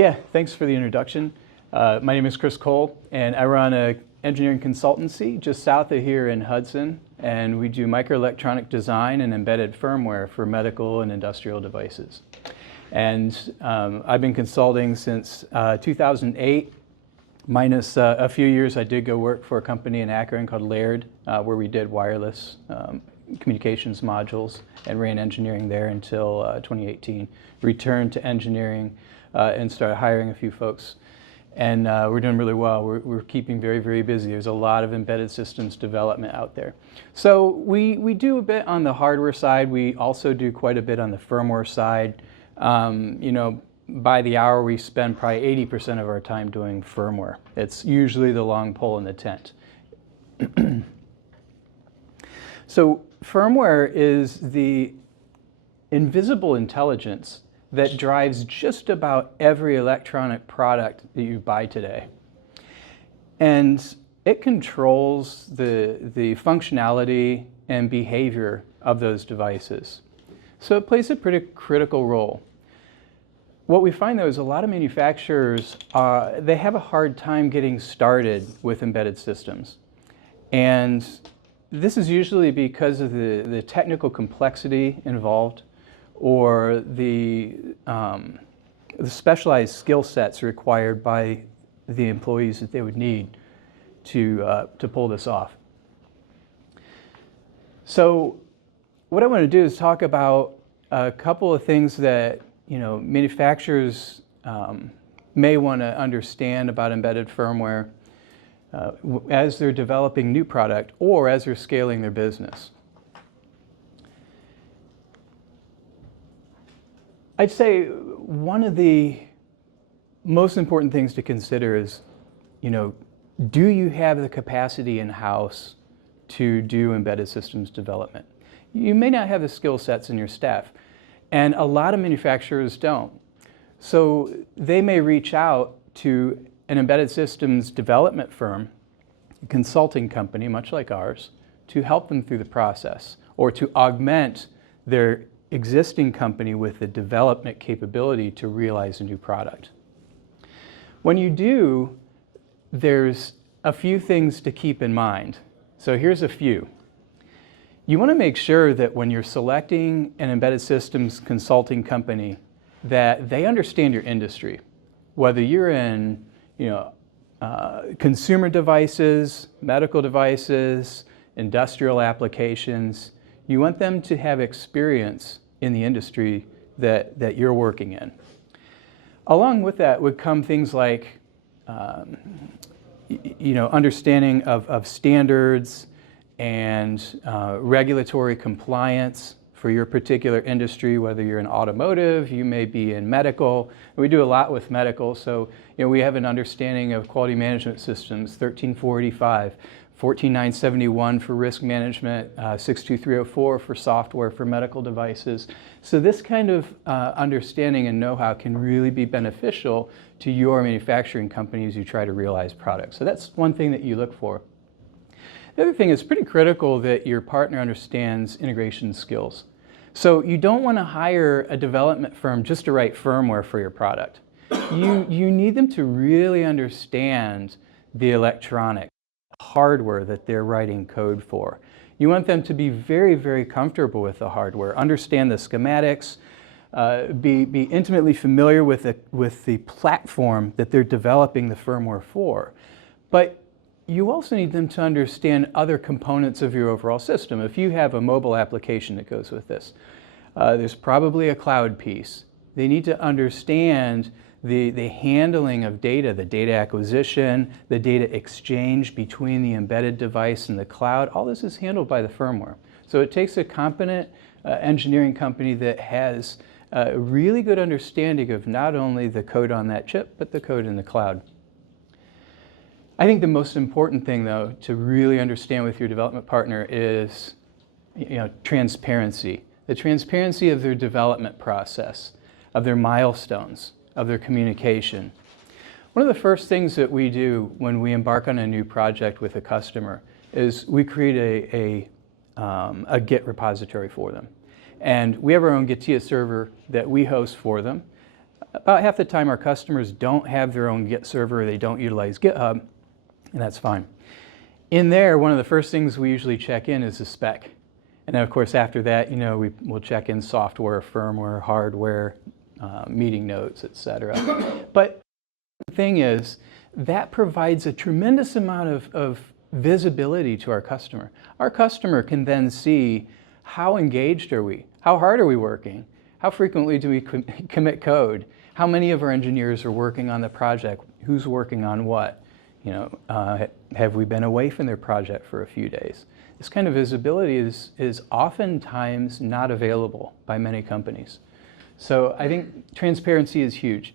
Yeah, thanks for the introduction. My name is Chris Cole, and I run an engineering consultancy just south of here in Hudson, and we do microelectronic design and embedded firmware for medical and industrial devices. And I've been consulting since 2008, minus a few years I did go work for a company in Akron called Laird, where we did wireless communications modules and ran engineering there until 2018. Returned to engineering and started hiring a few folks. And we're doing really well. We're keeping very, very busy. There's a lot of embedded systems development out there. So we do a bit on the hardware side. We also do quite a bit on the firmware side. By the hour we spend probably 80% of our time doing firmware. It's usually the long pole in the tent. So firmware is the invisible intelligence that drives just about every electronic product that you buy today. And it controls the functionality and behavior of those devices. So it plays a pretty critical role. What we find though is a lot of manufacturers, they have a hard time getting started with embedded systems. And this is usually because of the technical complexity involved, or the specialized skill sets required by the employees that they would need to pull this off. So what I want to do is talk about a couple of things that manufacturers may want to understand about embedded firmware as they're developing new product or as they're scaling their business. I'd say one of the most important things to consider is, do you have the capacity in-house to do embedded systems development? You may not have the skill sets in your staff, and a lot of manufacturers don't. So they may reach out to an embedded systems development firm, a consulting company, much like ours, to help them through the process or to augment their existing company with the development capability to realize a new product. When you do, there's a few things to keep in mind. So here's a few. You want to make sure that when you're selecting an embedded systems consulting company, that they understand your industry. Whether you're in consumer devices, medical devices, industrial applications, you want them to have experience in the industry that you're working in. Along with that would come things like understanding of standards and regulatory compliance for your particular industry, whether you're in automotive, you may be in medical. We do a lot with medical, so we have an understanding of quality management systems, 13485, 14971 for risk management, 62304 for software for medical devices. So this kind of understanding and know-how can really be beneficial to your manufacturing company as you try to realize products. So that's one thing that you look for. The other thing is pretty critical that your partner understands integration skills. So you don't want to hire a development firm just to write firmware for your product. You need them to really understand the electronics, hardware that they're writing code for. You want them to be very, very comfortable with the hardware, understand the schematics, be intimately familiar with the platform that they're developing the firmware for. But you also need them to understand other components of your overall system. If you have a mobile application that goes with this, there's probably a cloud piece. They need to understand the handling of data, the data acquisition, the data exchange between the embedded device and the cloud. All this is handled by the firmware. So it takes a competent engineering company that has a really good understanding of not only the code on that chip, but the code in the cloud. I think the most important thing, though, to really understand with your development partner is transparency. The transparency of their development process, of their milestones, of their communication. One of the first things that we do when we embark on a new project with a customer is we create a Git repository for them. And we have our own Gitia server that we host for them. About half the time our customers don't have their own Git server, they don't utilize GitHub, and that's fine. In there, one of the first things we usually check in is the spec. And then of course after that, we'll check in software, firmware, hardware, meeting notes, etc. But the thing is, that provides a tremendous amount of visibility to our customer. Our customer can then see how engaged are we, how hard are we working, how frequently do we commit code, how many of our engineers are working on the project, who's working on what, have we been away from their project for a few days. This kind of visibility is oftentimes not available by many companies. So I think transparency is huge.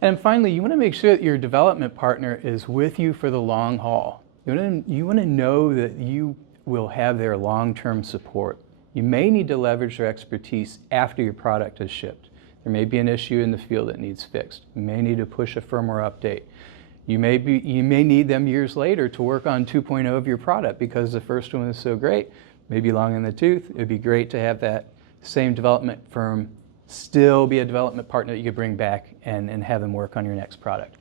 And finally, you want to make sure that your development partner is with you for the long haul. You want to know that you will have their long-term support. You may need to leverage their expertise after your product is shipped. There may be an issue in the field that needs fixed. You may need to push a firmware update. You may need them years later to work on 2.0 of your product because the first one is so great, maybe long in the tooth. It'd be great to have that same development firm still be a development partner that you could bring back and have them work on your next product.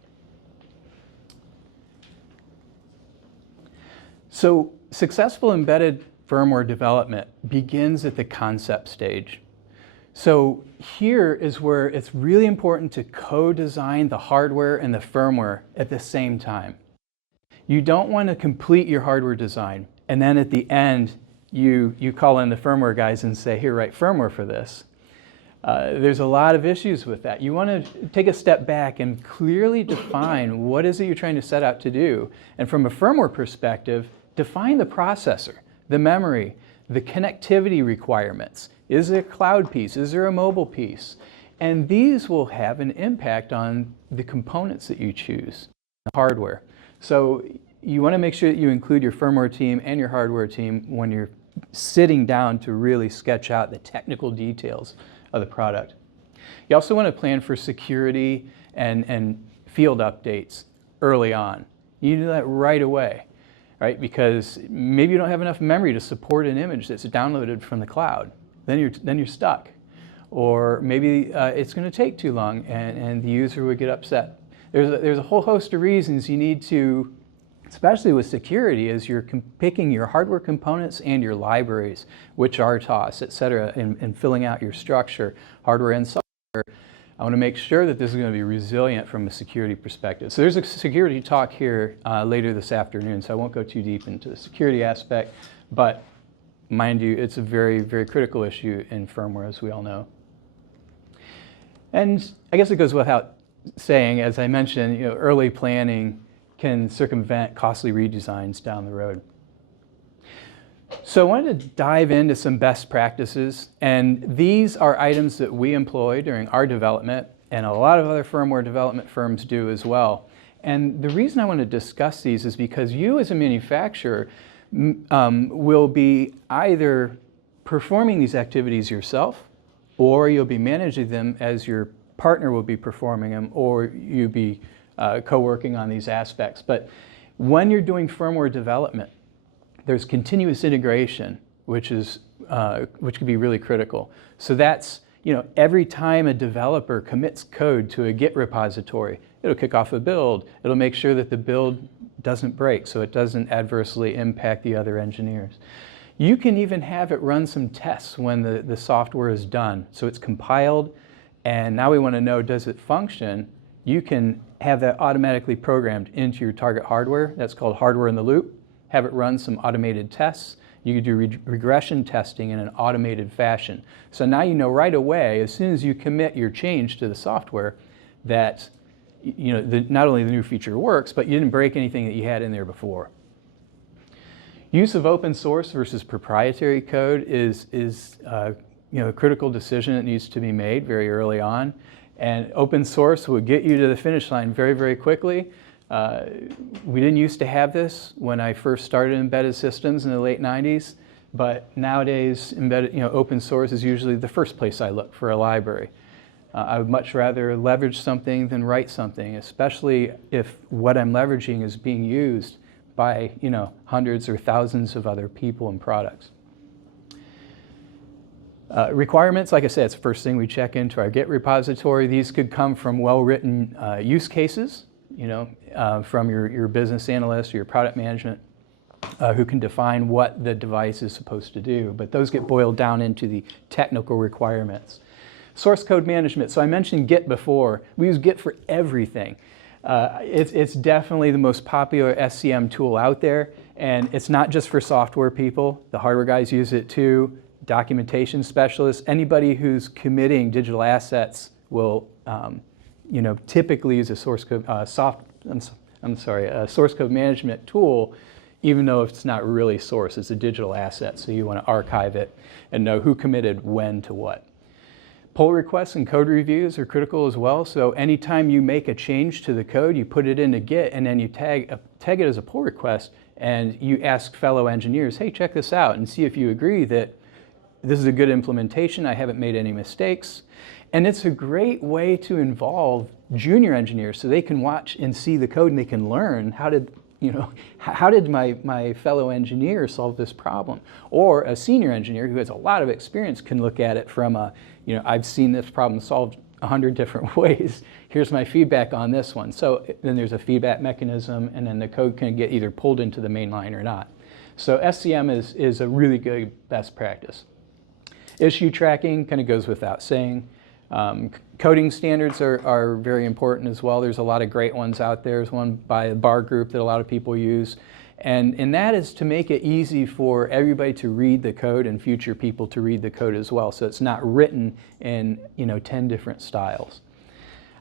So successful embedded firmware development begins at the concept stage. So here is where it's really important to co-design the hardware and the firmware at the same time. You don't want to complete your hardware design and then at the end you call in the firmware guys and say, here, write firmware for this. There's a lot of issues with that. You want to take a step back and clearly define what is it you're trying to set out to do. And from a firmware perspective, define the processor, the memory, the connectivity requirements. Is it a cloud piece? Is there a mobile piece? And these will have an impact on the components that you choose, the hardware. So you want to make sure that you include your firmware team and your hardware team when you're sitting down to really sketch out the technical details of the product. You also want to plan for security and field updates early on. You do that right away, right? Because maybe you don't have enough memory to support an image that's downloaded from the cloud. Then you're stuck. Or maybe it's going to take too long and the user would get upset. There's a whole host of reasons you need to, especially with security, as you're picking your hardware components and your libraries, which RTOS, et cetera, and filling out your structure, hardware and software. I want to make sure that this is going to be resilient from a security perspective. So there's a security talk here later this afternoon, so I won't go too deep into the security aspect, but mind you, it's a very, very critical issue in firmware, as we all know. And I guess it goes without saying, as I mentioned, early planning can circumvent costly redesigns down the road. So I wanted to dive into some best practices, and these are items that we employ during our development, and a lot of other firmware development firms do as well. And the reason I want to discuss these is because you as a manufacturer will be either performing these activities yourself, or you'll be managing them as your partner will be performing them, or you'll be co-working on these aspects. But when you're doing firmware development, there's continuous integration, which can be really critical. So that's, every time a developer commits code to a Git repository, it'll kick off a build. It'll make sure that the build doesn't break, so it doesn't adversely impact the other engineers. You can even have it run some tests when the software is done. So it's compiled, and now we want to know, does it function? You can have that automatically programmed into your target hardware. That's called hardware in the loop. Have it run some automated tests. You can do regression testing in an automated fashion. So now you know right away, as soon as you commit your change to the software, that not only the new feature works, but you didn't break anything that you had in there before. Use of open source versus proprietary code is a critical decision that needs to be made very early on. And open source will get you to the finish line very, very quickly. We didn't used to have this when I first started embedded systems in the late 90s, but nowadays open source is usually the first place I look for a library. I would much rather leverage something than write something, especially if what I'm leveraging is being used by hundreds or thousands of other people and products. Requirements, like I said, it's the first thing we check into our Git repository. These could come from well-written use cases, from your business analyst or your product management, who can define what the device is supposed to do. But those get boiled down into the technical requirements. Source code management. So I mentioned Git before. We use Git for everything. It's definitely the most popular SCM tool out there, and it's not just for software people. The hardware guys use it too. Documentation specialists, anybody who's committing digital assets will, typically use a source code a source code management tool, even though it's not really source. It's a digital asset, so you want to archive it and know who committed when to what. Pull requests and code reviews are critical as well. So anytime you make a change to the code, you put it into Git, and then you tag it as a pull request, and you ask fellow engineers, hey, check this out, and see if you agree that this is a good implementation, I haven't made any mistakes. And it's a great way to involve junior engineers so they can watch and see the code and they can learn how did my fellow engineer solve this problem? Or a senior engineer who has a lot of experience can look at it from I've seen this problem solved 100 different ways. Here's my feedback on this one. So then there's a feedback mechanism, and then the code can get either pulled into the main line or not. So SCM is a really good best practice. Issue tracking kind of goes without saying. Coding standards are very important as well. There's a lot of great ones out there. There's one by the BAR group that a lot of people use. And that is to make it easy for everybody to read the code and future people to read the code as well. So it's not written in 10 different styles.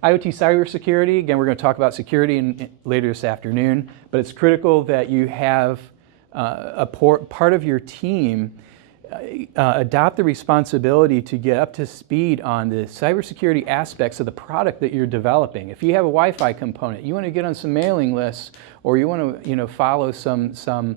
IoT cybersecurity, again, we're going to talk about security later this afternoon, but it's critical that you have part of your team adopt the responsibility to get up to speed on the cybersecurity aspects of the product that you're developing. If you have a Wi-Fi component, you want to get on some mailing lists, or you want to follow some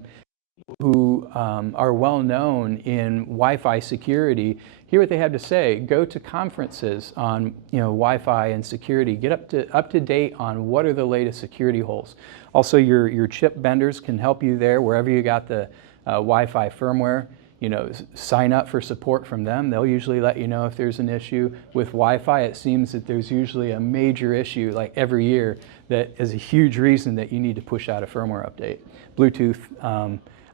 who are well known in Wi-Fi security, hear what they have to say. Go to conferences on Wi-Fi and security. Get up to date on what are the latest security holes. Also, your chip vendors can help you there wherever you got the Wi-Fi firmware. Sign up for support from them. They'll usually let you know if there's an issue. With Wi-Fi, it seems that there's usually a major issue like every year that is a huge reason that you need to push out a firmware update. Bluetooth,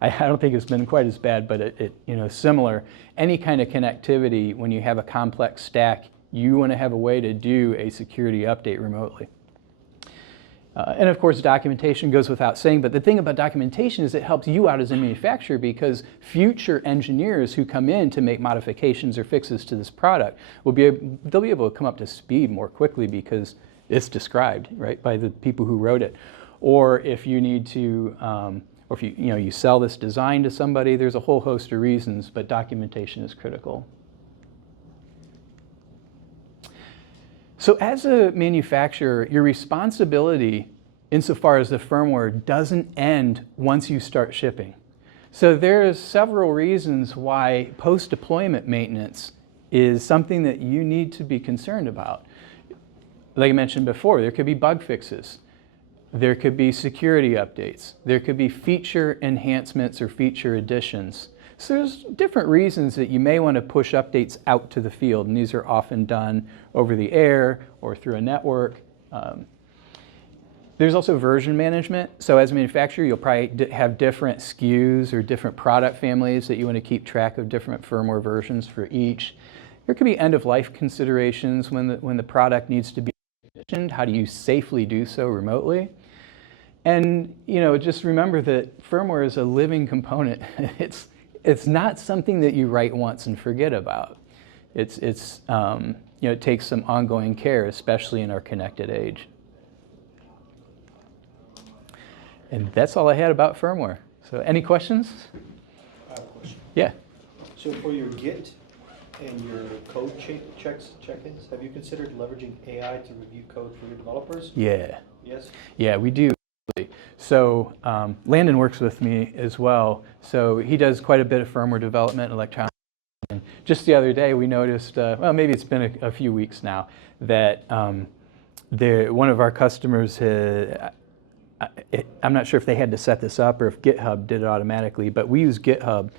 I don't think it's been quite as bad, but it similar. Any kind of connectivity, when you have a complex stack, you want to have a way to do a security update remotely. And of course, documentation goes without saying, but the thing about documentation is it helps you out as a manufacturer, because future engineers who come in to make modifications or fixes to this product they'll be able to come up to speed more quickly because it's described, right, by the people who wrote it. Or if you need to, or if you sell this design to somebody, there's a whole host of reasons, but documentation is critical. So as a manufacturer, your responsibility insofar as the firmware doesn't end once you start shipping. So there's several reasons why post-deployment maintenance is something that you need to be concerned about. Like I mentioned before, there could be bug fixes. There could be security updates. There could be feature enhancements or feature additions. So there's different reasons that you may want to push updates out to the field, and these are often done over the air or through a network. There's also version management. So as a manufacturer, you'll probably have different SKUs or different product families that you want to keep track of different firmware versions for each. There could be end-of-life considerations when the product needs to be decommissioned. How do you safely do so remotely? And just remember that firmware is a living component. It's not something that you write once and forget about. It takes some ongoing care, especially in our connected age. And that's all I had about firmware. So any questions? I have a question. Yeah. So for your Git and your code check-ins, have you considered leveraging AI to review code for your developers? Yeah. Yes? Yeah, we do. So Landon works with me as well. So he does quite a bit of firmware development, electronics. And just the other day we noticed, well, maybe it's been a few weeks now, that one of our customers had, I'm not sure if they had to set this up or if GitHub did it automatically, but we use GitHub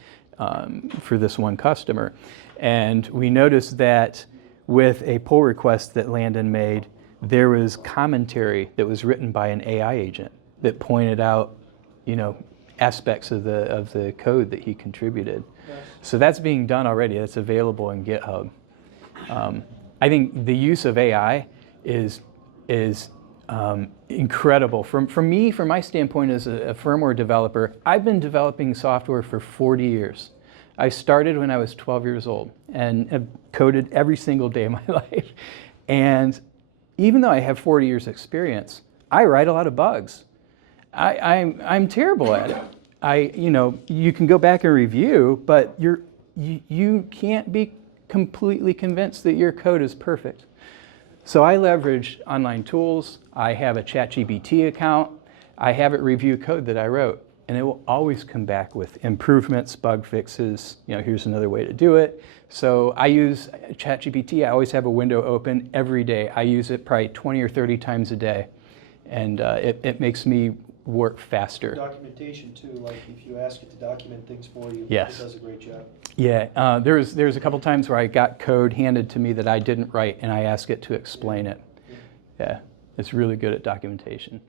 for this one customer. And we noticed that with a pull request that Landon made, there was commentary that was written by an AI agent that pointed out, aspects of the code that he contributed. Nice. So that's being done already. That's available in GitHub. I think the use of AI is incredible. From my standpoint as a firmware developer, I've been developing software for 40 years. I started when I was 12 years old and have coded every single day of my life. And even though I have 40 years experience, I write a lot of bugs. I'm terrible at it. You can go back and review, but you can't be completely convinced that your code is perfect. So I leverage online tools. I have a ChatGPT account. I have it review code that I wrote, and it will always come back with improvements, bug fixes. Here's another way to do it. So I use ChatGPT. I always have a window open every day. I use it probably 20 or 30 times a day, and it makes me work faster. Documentation too, like if you ask it to document things for you, Yes. it does a great job. Yeah, there's a couple times where I got code handed to me that I didn't write, and I asked it to explain it. Yeah, it's really good at documentation.